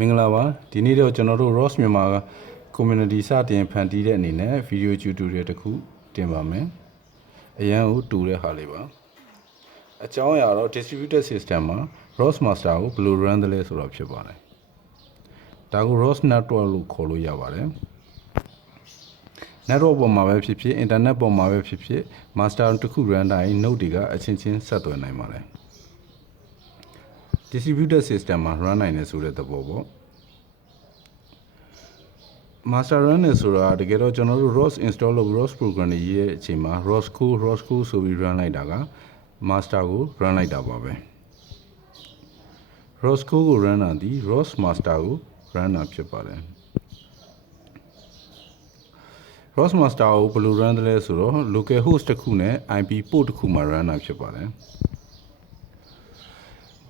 မင်္ဂလာပါဒီနေ့တော့ကျွန်တော်တို့ ROS မြန်မာ community စတင်ဖန်တီးတဲ့အနေနဲ့ video tutorial တစ်ခုတင်ပါမယ်အရန်ကိုတူတဲ့ဟာလေးပါအကြောင်းအရာတော့ distributed system မှာ ROS master ကိုဘယ်လို run တယ်လဲဆိုတော့ဖြစ်ပါတယ်ဒါကို Ros Network လို့ခေါ်လို့ရပါတယ် network ပေါ်မှာပဲဖြစ်ဖြစ် internet ပေါ်မှာပဲဖြစ်ဖြစ် master တစ်ခု run တိုင်း node တွေကအချင်းချင်းဆက်သွယ်နိုင်ပါတယ်distributed system မှာ run နိုင်တယ်ဆိုတဲ့သဘောပေါ့ master run နဲ့ဆိုတာတကယ်တော့ကျွန်တော်တို့ ROS install လုပ် ROS program တွေရေးတဲ့အချိန်မှာ ROS code ဆိုပြီး run လိုက်တာက master ကို run လိုက်တာပါပဲ ROS code ကို run တာဒီ ROS master ကို run တာဖြစ်ပါတယ် ROS master ကိုဘယ်လို run တယ်လဲဆိုတော့ local host တစ်ခုနဲ့ IP port တစ်ခုမှာ run တာဖြစ်ပါတယ်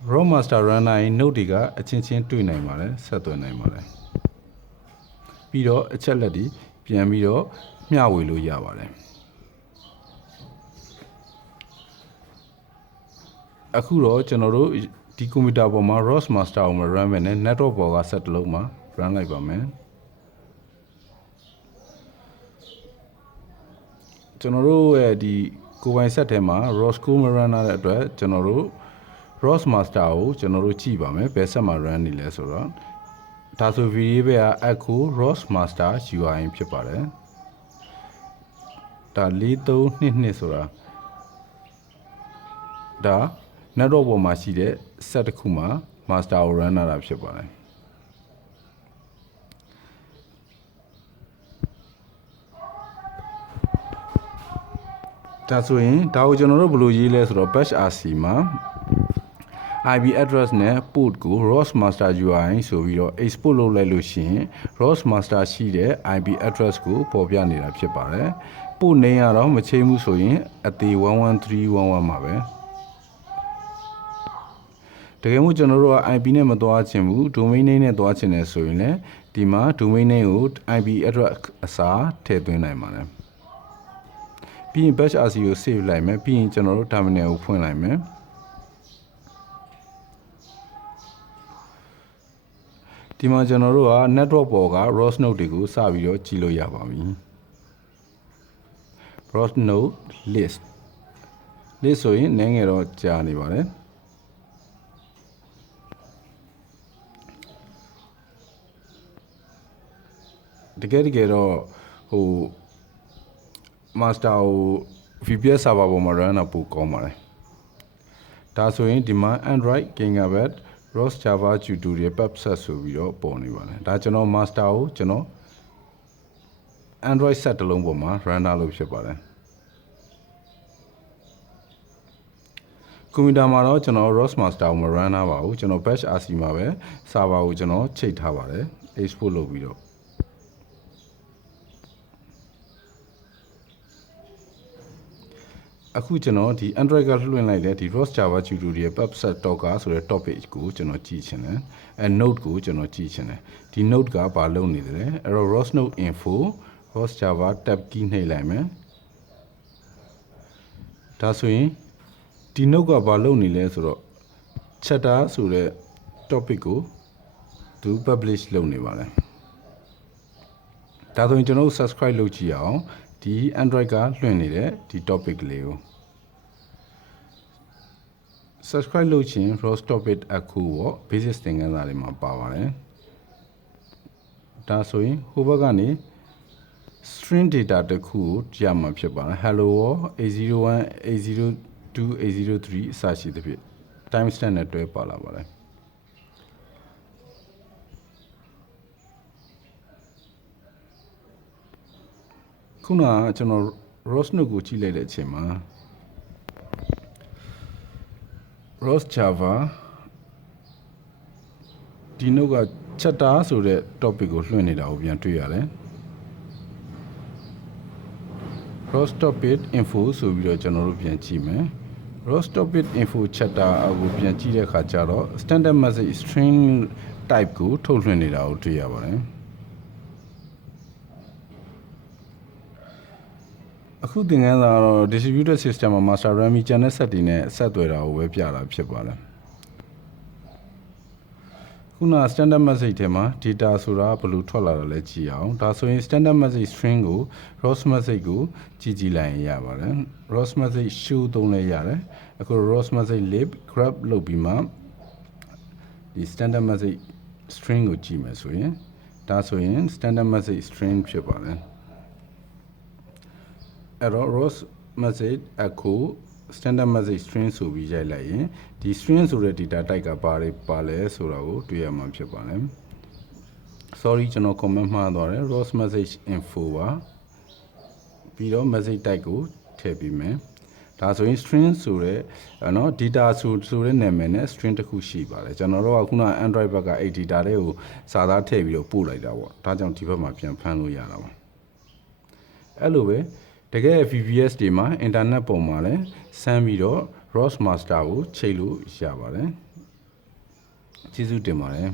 ROS master run တိုင်း node တွေကအချင်းချင်းတွေ့နိုင်ပါတယ်ဆက်သွယ်နိုင်ပါတယ်ပြီးတော့အချက်လက်တွေပြန်ပြီးတော့မျှဝေလို့ရပါတယ်အခုတော့ကျွန်တော်တို့ဒီကွန်ပျူတာပေါ်မှာ ROS master ကို run မယ်နဲ့ network ပေါ်က set တစ်လုံးမှာ run လိုက်ပါမယ်ကျွန်တော်တို့ရဲ့ဒီကိုယ်ပိုင် set ထဲမှာ ROS code မ run တဲ့အတွက်ကျွန်တော်တို့ ROS master ကိုကျွန်တော်တို့ကြည့်ပါမယ်ဘယ် set မှာ run နေလဲဆိုတော့ဒါဆို variable က echo ROS master URI ဖြစ်ပါတယ်ဒါ4322ဆိုတာဒါ network ပေါ်မှာရှိတဲ့ set တစ်ခုမှာ master ကို run တာဖြစ်ပါတယ်ဒါဆိုရင်ဒါကိုကျွန်တော်တို့ဘယ်လိုရေးလဲဆိုတော့ bash rc မှာ IP address နဲ့ port ကို ROS master URI ဆိုပြီးတော့ export လုပ်လိုက်လို့ရှိရင် ROS master ရှိတဲ့ IP address ကိုပေါ်ပြနေတာဖြစ်ပါတယ် port name ကတော့မချိန်ဘူးဆိုရင်အသေး11311မှာပဲတကယ်လို့ကျွန်တော်တို့က IP နဲ့မသွားချင်ဘူး domain name နဲ့သွားချင်တယ်ဆိုရင်လည်းဒီမှာ domain name ကို IP address အစားထည့်သွင်းနိုင်ပါတယ်ပြီးရင် bash rc ကို save လိုက်မယ်ပြီးရင်ကျွန်တော်တို့ terminal ကိုဖွင့်လိုက်မယ်ဒီမှာကျွန်တော်တို့က network ပေါ်က ROS node တွေကိုစပြီးတော့ကြည့်လို့ရပါပြီ ROS node list ဆိုရင်နည်းငယ်တော့ကြာနေပါတယ်တကယ်တော့ဟို master ကို VPS server ပေါ်မှာ run တာပိုကောင်းပါတယ်ဒါဆိုရင်ဒီမှာ Android Gigabyte ROS Java tutorial pubset ဆိုပြီးတော့ပေါ်နေပါတယ်ဒါကျွန်တော် master ကိုကျွန်တော် Android set တစ်လုံးပေါ်မှာ run တာလို့ဖြစ်ပါတယ်ကွန်ပျူတာမှာတော့ကျွန်တော် ROS master ကိုမ run တာပါဘူးကျွန်တော် bash rc မှာပဲ server ကိုကျွန်တော်ချိန်ထားပါတယ် export လုပ်ပြီးတော့အခုကျွန်တော်ဒီ Android ကလွှင့်လိုက်တဲ့ဒီ ROS Java tutorial pubset docker ဆိုတဲ့ topic ကိုကျွန်တော်ကြည့်ချင်တယ်node ကိုကျွန်တော်ကြည့်ချင်တယ်ဒီ node ကဘာလုပ်နေတယ်အဲ့တော့ ROS node info ROS Java tab key နှိပ်လိုက်မယ်ဒါဆိုရင်ဒီ node ကဘာလုပ်နေလဲဆိုတော့ chatter ဆိုတဲ့ topic ကိုသူ publish လုပ်နေပါတယ်ဒါဆိုရင်ကျွန်တော် subscribe လုပ်ကြည့်အောင်ဒီ Android ကလွှင့်နေတဲ့ဒီ topic လေးကို subscribe လုပ်ခြင်း ROS topic အခုပေါ့ basic သင်ခန်းစာတွေမှာပါပါတယ်ဒါဆိုရင်ဟိုဘက်ကနေ string data တစ်ခုကိုရမှာဖြစ်ပါတယ် hello world 801 802 803အစရှိသဖြင့် timestamp နဲ့တွဲပါလာပါတယ်ခုနကကျွန်တော် ROS node ကိုကြည့်လိုက်တဲ့အချိန်မှာ ROS Java ဒီ node က chatter ဆိုတဲ့ topic ကိုလွှင့်နေတာကိုပြန်တွေ့ရတယ် ROS topic info ဆိုပြီးတော့ကျွန်တော်တို့ပြန်ကြည့်မယ် ROS topic info chatter ကိုပြန်ကြည့်တဲ့အခါကျတော့ standard message string type ကိုထုတ်လွှင့်နေတာကိုတွေ့ရပါတယ်အခုသင်ခန်းစာကတော့ distributed system မှာ master run ပြီး channel set တွေနဲ့ဆက်သွယ်တာကိုပဲပြတာဖြစ်ပါတယ်ခ ခုန standard message ထဲမှာ data ဆိုတာဘယ်လိုထွက်လာတာလဲကြည့်အောင်ဒါဆိုရင် standard message string ကို ROS message ကိုကြည့်လိုက်ရင်ရပါတယ် ROS message show သုံးလဲရတယ်အခု ROS message lib grab လုပ်ပြီးမှဒီ standard message string ကိုကြည့်မယ်ဆိုရင်ဒါဆိုရင် standard message string ဖြစ်ပါတယ်အဲ့တော့ ROS message echo standard message string ဆိုပြီးရိုက်လိုက်ရင်ဒီ string ဆိုတဲ့ data type ကပါလဲဆိုတာကိုတွေ့ရမှာဖြစ်ပါတယ် sorry ကျွန်တော် comment မှားသွားတယ် ROS message info ပါပြီးတော့ message type ကိုထည့်ပြီးမယ်ဒါဆိုရင် string ဆိုတဲ့နော် data ဆိုတဲ့နာမည်နဲ့ string တစ်ခုရှိပါတယ်ကျွန်တော်တို့ကခုန Android ဘက်ကအဲ့ data တွေကိုစာသားထည့်ပြီးတော့ပို့လိုက်တာပေါ့ဒါကြောင့်ဒီဘက်မှာပြန်ဖမ်းလို့ရတာပါအဲ့လိုပဲတကယ် VPS တွေမှာ internet ပုံမှာလည်းစမ်းပြီးတော့ ROS master ကိုချိန်လို့ရပါတယ်ကျေးဇူးတင်ပါတယ်